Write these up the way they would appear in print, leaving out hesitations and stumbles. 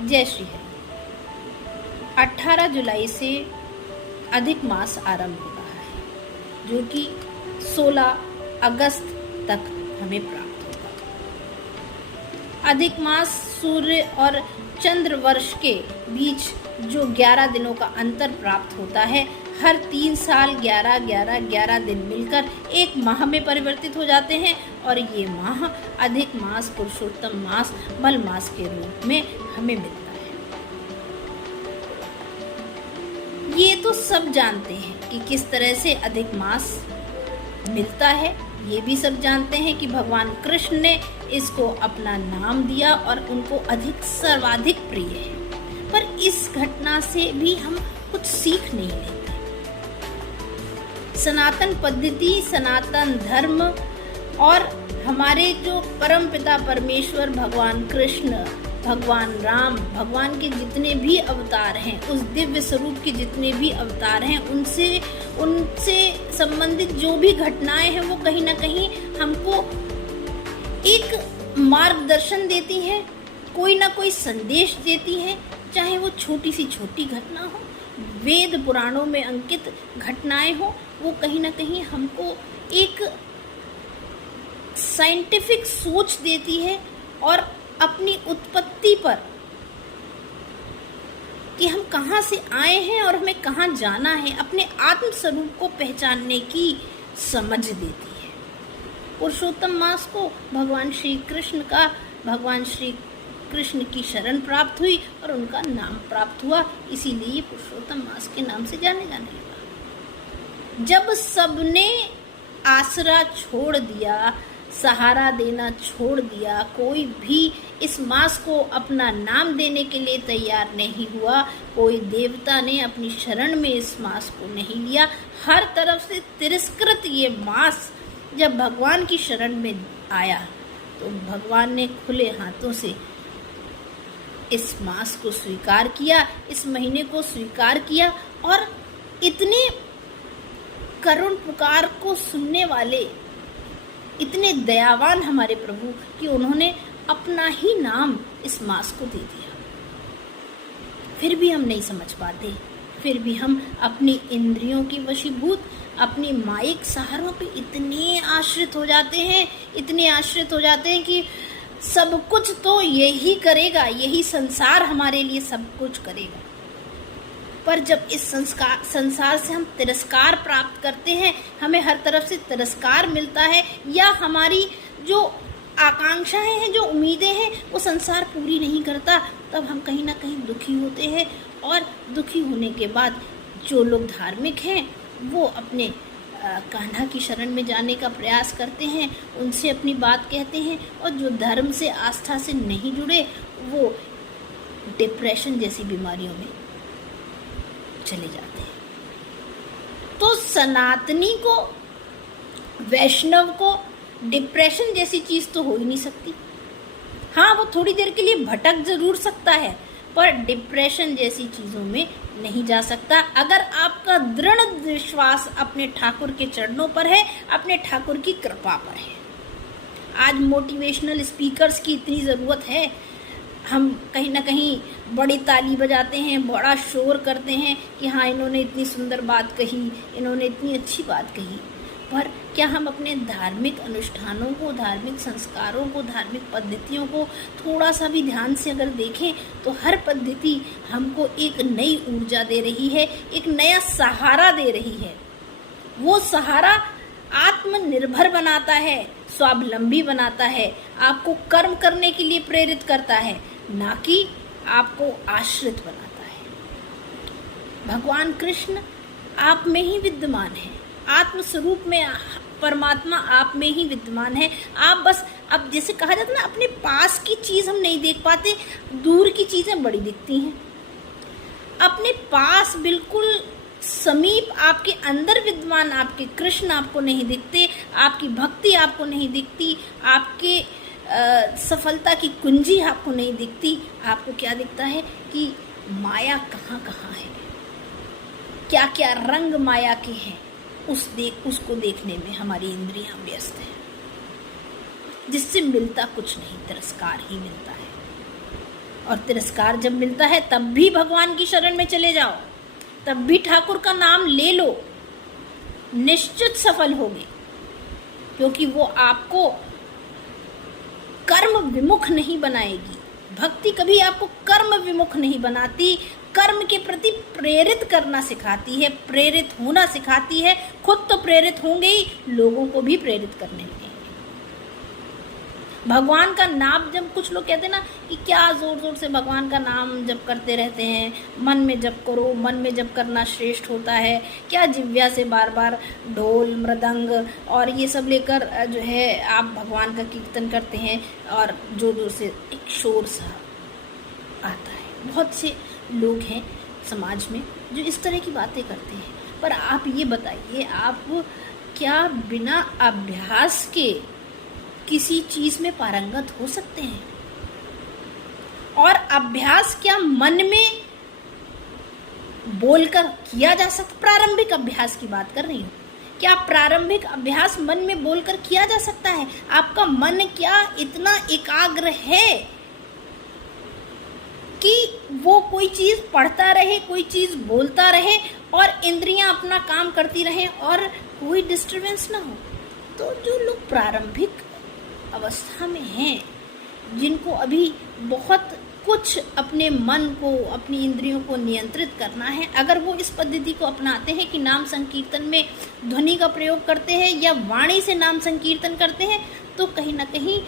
जय श्री हरि। 18 जुलाई से अधिक मास आरंभ हो रहा है, जो कि 16 अगस्त तक हमें प्राप्त होगा। अधिक मास सूर्य और चंद्र वर्ष के बीच जो 11 दिनों का अंतर प्राप्त होता है, हर 3 साल 11 दिन मिलकर एक माह में परिवर्तित हो जाते हैं और ये माह अधिक मास, पुरुषोत्तम मास, मल मास के रूप में हमें मिलता है। ये तो सब जानते हैं कि किस तरह से अधिक मास मिलता है। ये भी सब जानते हैं कि भगवान कृष्ण ने इसको अपना नाम दिया और उनको सर्वाधिक प्रिय है। पर इस घटना से भी हम कुछ सीख नहीं लेते। सनातन पद्धति, सनातन धर्म और हमारे जो परम पिता परमेश्वर भगवान कृष्ण, भगवान राम, भगवान के जितने भी अवतार हैं, उस दिव्य स्वरूप के जितने भी अवतार हैं, उनसे संबंधित जो भी घटनाएं हैं, वो कहीं ना कहीं हमको एक मार्गदर्शन देती हैं, कोई ना कोई संदेश देती हैं। चाहे वो छोटी सी छोटी घटना हो, वेद पुराणों में अंकित घटनाएं हो, वो कहीं ना कहीं हमको एक साइंटिफिक सोच देती है और अपनी उत्पत्ति पर, कि हम कहाँ से आए हैं और हमें कहाँ जाना है, अपने आत्म स्वरूप को पहचानने की समझ देती है। पुरुषोत्तम मास को भगवान श्री कृष्ण की शरण प्राप्त हुई और उनका नाम प्राप्त हुआ, इसीलिए ये पुरुषोत्तम मास के नाम से जाने जाने लगा। जब सबने आसरा छोड़ दिया, सहारा देना छोड़ दिया, कोई भी इस मास को अपना नाम देने के लिए तैयार नहीं हुआ, कोई देवता ने अपनी शरण में इस मास को नहीं लिया, हर तरफ से तिरस्कृत ये मास जब भगवान की शरण में आया, तो भगवान ने खुले हाथों से इस मास को स्वीकार किया, इस महीने को स्वीकार किया और इतने करुण पुकार को सुनने वाले, इतने दयावान हमारे प्रभु कि उन्होंने अपना ही नाम इस मास को दे दिया। फिर भी हम नहीं समझ पाते, फिर भी हम अपनी इंद्रियों की वशीभूत, अपनी माइक सहारों पे इतने आश्रित हो जाते हैं, इतने आश्रित हो जाते हैं कि सब कुछ तो यही करेगा, यही संसार हमारे लिए सब कुछ करेगा। पर जब इस संसार से हम तिरस्कार प्राप्त करते हैं, हमें हर तरफ से तिरस्कार मिलता है, या हमारी जो आकांक्षाएं हैं, जो उम्मीदें हैं, वो संसार पूरी नहीं करता, तब हम कहीं ना कहीं दुखी होते हैं। और दुखी होने के बाद जो लोग धार्मिक हैं, वो अपने कान्हा की शरण में जाने का प्रयास करते हैं, उनसे अपनी बात कहते हैं, और जो धर्म से, आस्था से नहीं जुड़े, वो डिप्रेशन जैसी बीमारियों में चले जाते हैं। तो सनातनी को, वैष्णव को डिप्रेशन जैसी चीज तो हो ही नहीं सकती। हाँ, वो थोड़ी देर के लिए भटक जरूर सकता है, पर डिप्रेशन जैसी चीजों में नहीं जा सकता, अगर आपका दृढ़ विश्वास अपने ठाकुर के चरणों पर है, अपने ठाकुर की कृपा पर है। आज मोटिवेशनल स्पीकर्स की इतनी ज़रूरत है, हम कहीं ना कहीं बड़ी ताली बजाते हैं, बड़ा शोर करते हैं कि हाँ, इन्होंने इतनी सुंदर बात कही, इन्होंने इतनी अच्छी बात कही, पर क्या हम अपने धार्मिक अनुष्ठानों को, धार्मिक संस्कारों को, धार्मिक पद्धतियों को थोड़ा सा भी ध्यान से अगर देखें, तो हर पद्धति हमको एक नई ऊर्जा दे रही है, एक नया सहारा दे रही है। वो सहारा आत्मनिर्भर बनाता है, स्वावलंबी बनाता है, आपको कर्म करने के लिए प्रेरित करता है, ना कि आपको आश्रित बनाता है। भगवान कृष्ण आप में ही विद्यमान है, आत्म स्वरूप में परमात्मा आप में ही विद्यमान है। आप बस, अब जैसे कहा जाता है ना, अपने पास की चीज हम नहीं देख पाते, दूर की चीजें बड़ी दिखती हैं। अपने पास बिल्कुल समीप, आपके अंदर विद्यमान आपके कृष्ण आपको नहीं दिखते, आपकी भक्ति आपको नहीं दिखती, आपके सफलता की कुंजी आपको नहीं दिखती। आपको क्या दिखता है कि माया कहाँ कहाँ है, क्या क्या रंग माया के हैं, उसको देखने में हमारी इंद्रियां व्यस्त हैं, जिससे मिलता कुछ नहीं, तिरस्कार ही मिलता है। और तिरस्कार जब मिलता है तब भी भगवान की शरण में चले जाओ, तब भी ठाकुर का नाम ले लो, निश्चित सफल होगे, क्योंकि वो आपको कर्म विमुख नहीं बनाएगी। भक्ति कभी आपको कर्म विमुख नहीं बनाती, कर्म के प्रति प्रेरित करना सिखाती है, प्रेरित होना सिखाती है। खुद तो प्रेरित होंगे ही, लोगों को भी प्रेरित करने लगेंगे। भगवान का नाम, जब कुछ लोग कहते हैं ना कि क्या जोर जोर से भगवान का नाम जप करते रहते हैं, मन में जप करो, मन में जप करना श्रेष्ठ होता है, क्या जिव्या से बार बार ढोल मृदंग और ये सब लेकर जो है आप भगवान का कीर्तन करते हैं और जोर जोर से एक शोर सा आता है। बहुत से लोग हैं समाज में जो इस तरह की बातें करते हैं, पर आप ये बताइए, आप क्या बिना अभ्यास के किसी चीज में पारंगत हो सकते हैं? और अभ्यास क्या मन में बोलकर किया जा सकता? प्रारंभिक अभ्यास की बात कर रही हूँ। क्या प्रारंभिक अभ्यास मन में बोलकर किया जा सकता है? आपका मन क्या इतना एकाग्र है कि वो कोई चीज पढ़ता रहे, कोई चीज बोलता रहे और इंद्रियां अपना काम करती रहें और कोई डिस्टरबेंस ना हो? तो जो लोग प्रारंभिक अवस्था में हैं, जिनको अभी बहुत कुछ अपने मन को, अपनी इंद्रियों को नियंत्रित करना है, अगर वो इस पद्धति को अपनाते हैं कि नाम संकीर्तन में ध्वनि का प्रयोग करते हैं या वाणी से नाम संकीर्तन करते हैं, तो कहीं ना कहीं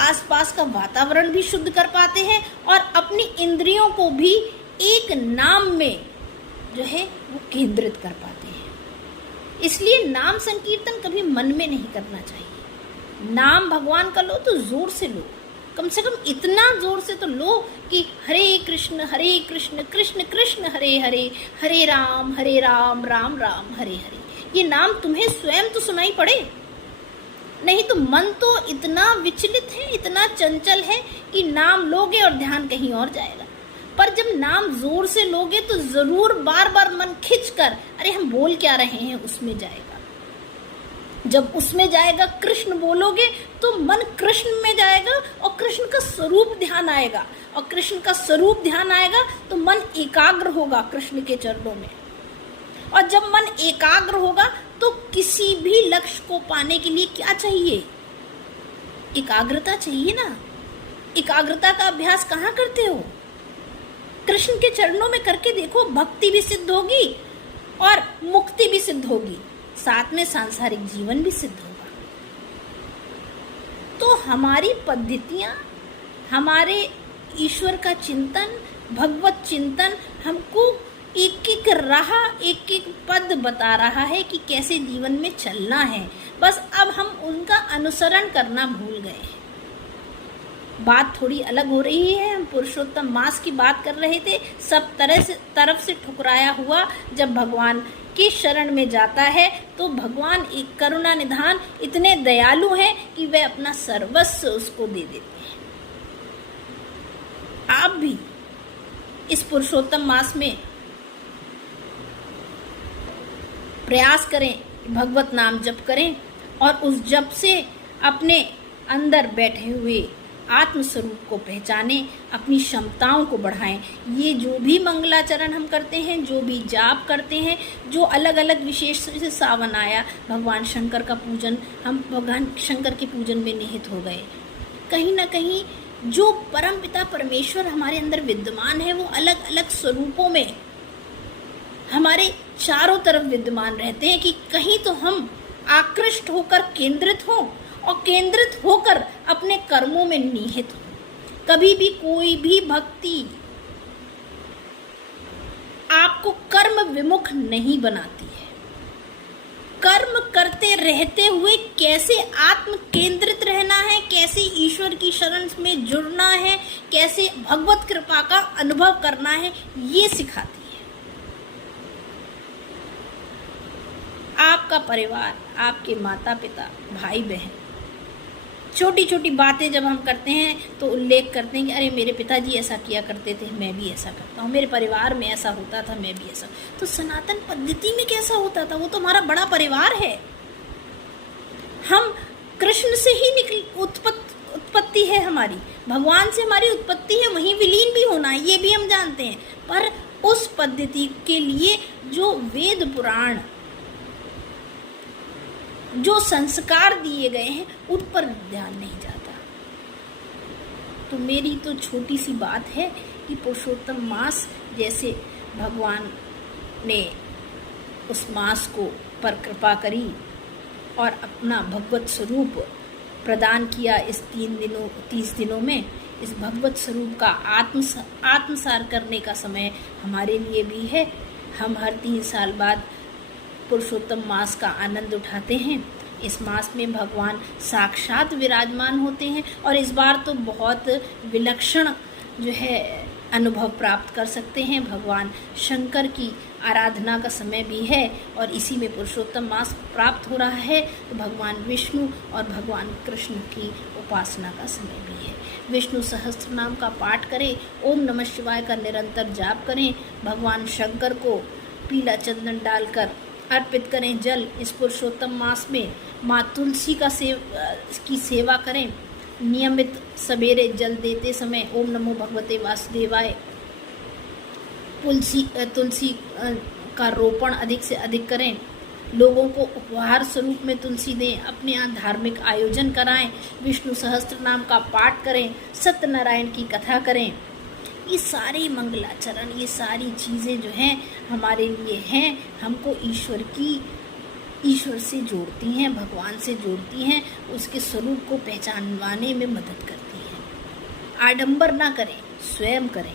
आसपास का वातावरण भी शुद्ध कर पाते हैं और अपनी इंद्रियों को भी एक नाम में जो है वो केंद्रित कर पाते हैं। इसलिए नाम संकीर्तन कभी मन में नहीं करना चाहिए। नाम भगवान का लो तो जोर से लो, कम से कम इतना जोर से तो लो कि हरे कृष्ण कृष्ण कृष्ण हरे हरे, हरे राम राम राम हरे हरे। ये नाम तुम्हें स्वयं तो सुनाई पड़े, नहीं तो मन तो इतना विचलित है, इतना चंचल है कि नाम लोगे और ध्यान कहीं और जाएगा। पर जब नाम जोर से लोगे तो जरूर बार बार मन खिंचकर अरे हम बोल क्या रहे हैं उसमें जाएगा। जब उसमें जाएगा, कृष्ण बोलोगे तो मन कृष्ण में जाएगा और कृष्ण का स्वरूप ध्यान आएगा, और कृष्ण का स्वरूप ध्यान आएगा तो मन एकाग्र होगा कृष्ण के चरणों में। और जब मन एकाग्र होगा तो किसी भी लक्ष्य को पाने के लिए क्या चाहिए? एकाग्रता चाहिए ना। एकाग्रता का अभ्यास कहाँ करते हो? कृष्ण के चरणों में करके देखो, भक्ति भी सिद्ध होगी और मुक्ति भी सिद्ध होगी, साथ में सांसारिक जीवन भी सिद्ध होगा। तो हमारी पद्धतियां, हमारे ईश्वर का चिंतन, भगवत चिंतन हमको एक एक राह, एक एक पद बता रहा है कि कैसे जीवन में चलना है। बस अब हम उनका अनुसरण करना भूल गए हैं। बात थोड़ी अलग हो रही है। हम पुरुषोत्तम मास की बात कर रहे थे। सब तरफ से ठुकराया हुआ जब भगवान की शरण में जाता है तो भगवान एक करुणा निधान इतने दयालु हैं कि वे अपना सर्वस्व उसको दे देते हैं। आप भी इस पुरुषोत्तम मास में प्रयास करें, भगवत नाम जप करें और उस जप से अपने अंदर बैठे हुए आत्मस्वरूप को पहचानें, अपनी क्षमताओं को बढ़ाएं। ये जो भी मंगलाचरण हम करते हैं, जो भी जाप करते हैं, जो अलग अलग विशेष से सावन आया, भगवान शंकर का पूजन, हम भगवान शंकर के पूजन में निहित हो गए। कहीं ना कहीं जो परम पिता परमेश्वर हमारे अंदर विद्यमान है वो अलग अलग स्वरूपों में हमारे चारों तरफ विद्यमान रहते हैं कि कहीं तो हम आकृष्ट होकर केंद्रित हों और केंद्रित होकर अपने कर्मों में निहित हो। कभी भी कोई भी भक्ति आपको कर्म विमुख नहीं बनाती है। कर्म करते रहते हुए कैसे आत्म केंद्रित रहना है, कैसे ईश्वर की शरण में जुड़ना है, कैसे भगवत कृपा का अनुभव करना है, ये सिखाती है। आपका परिवार, आपके माता पिता, भाई बहन, छोटी छोटी बातें जब हम करते हैं तो उल्लेख करते हैं कि अरे मेरे पिताजी ऐसा किया करते थे, मैं भी ऐसा करता हूँ, मेरे परिवार में ऐसा होता था, मैं भी ऐसा। तो सनातन पद्धति में कैसा होता था? वो तो हमारा बड़ा परिवार है। हम कृष्ण से ही उत्पत्ति उत्पत्ति है हमारी, भगवान से हमारी उत्पत्ति है, वहीं विलीन भी होना है, ये भी हम जानते हैं। पर उस पद्धति के लिए जो वेद पुराण, जो संस्कार दिए गए हैं, उन पर ध्यान नहीं जाता। तो मेरी तो छोटी सी बात है कि पुरुषोत्तम मास जैसे भगवान ने उस मास को पर कृपा करी और अपना भगवत स्वरूप प्रदान किया इस 30 दिनों में, इस भगवत स्वरूप का आत्मसार करने का समय हमारे लिए भी है। हम हर 3 साल बाद पुरुषोत्तम मास का आनंद उठाते हैं। इस मास में भगवान साक्षात विराजमान होते हैं और इस बार तो बहुत विलक्षण जो है अनुभव प्राप्त कर सकते हैं। भगवान शंकर की आराधना का समय भी है और इसी में पुरुषोत्तम मास प्राप्त हो रहा है। तो भगवान विष्णु और भगवान कृष्ण की उपासना का समय भी है। विष्णु सहस्त्र नाम का पाठ करें, ओम नमः शिवाय का निरंतर जाप करें, भगवान शंकर को पीला चंदन डालकर अर्पित करें जल। इस पुरुषोत्तम मास में माँ तुलसी की सेवा करें। नियमित सवेरे जल देते समय ओम नमो भगवते वासुदेवाय, तुलसी का रोपण अधिक से अधिक करें। लोगों को उपहार स्वरूप में तुलसी दें, अपने यहाँ धार्मिक आयोजन कराएं, विष्णु सहस्त्र नाम का पाठ करें, सत्यनारायण की कथा करें। ये सारे मंगलाचरण, ये सारी चीज़ें जो हैं हमारे लिए हैं, हमको ईश्वर से जोड़ती हैं, भगवान से जोड़ती हैं, उसके स्वरूप को पहचानवाने में मदद करती हैं। आडंबर ना करें, स्वयं करें।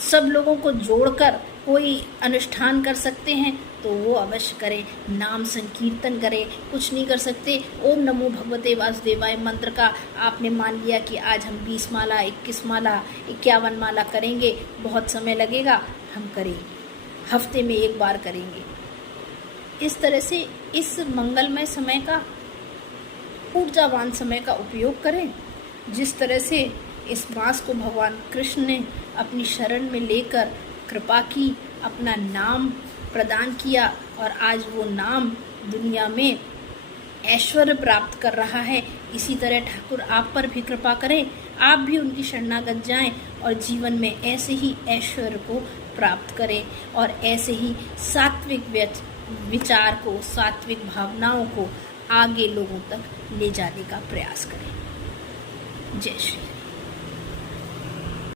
सब लोगों को जोड़कर कोई अनुष्ठान कर सकते हैं तो वो अवश्य करें। नाम संकीर्तन करें। कुछ नहीं कर सकते, ओम नमो भगवते वासुदेवाय मंत्र का आपने मान लिया कि आज हम 20 माला, 21 माला, 51 माला करेंगे, बहुत समय लगेगा, हम करें, हफ्ते में 1 बार करेंगे। इस तरह से इस मंगलमय समय का, ऊर्जावान समय का उपयोग करें। जिस तरह से इस मास को भगवान कृष्ण ने अपनी शरण में लेकर कृपा की, अपना नाम प्रदान किया और आज वो नाम दुनिया में ऐश्वर्य प्राप्त कर रहा है, इसी तरह ठाकुर आप पर भी कृपा करें। आप भी उनकी शरणागत जाएं और जीवन में ऐसे ही ऐश्वर्य को प्राप्त करें और ऐसे ही सात्विक विचार को, सात्विक भावनाओं को आगे लोगों तक ले जाने का प्रयास करें। जय श्री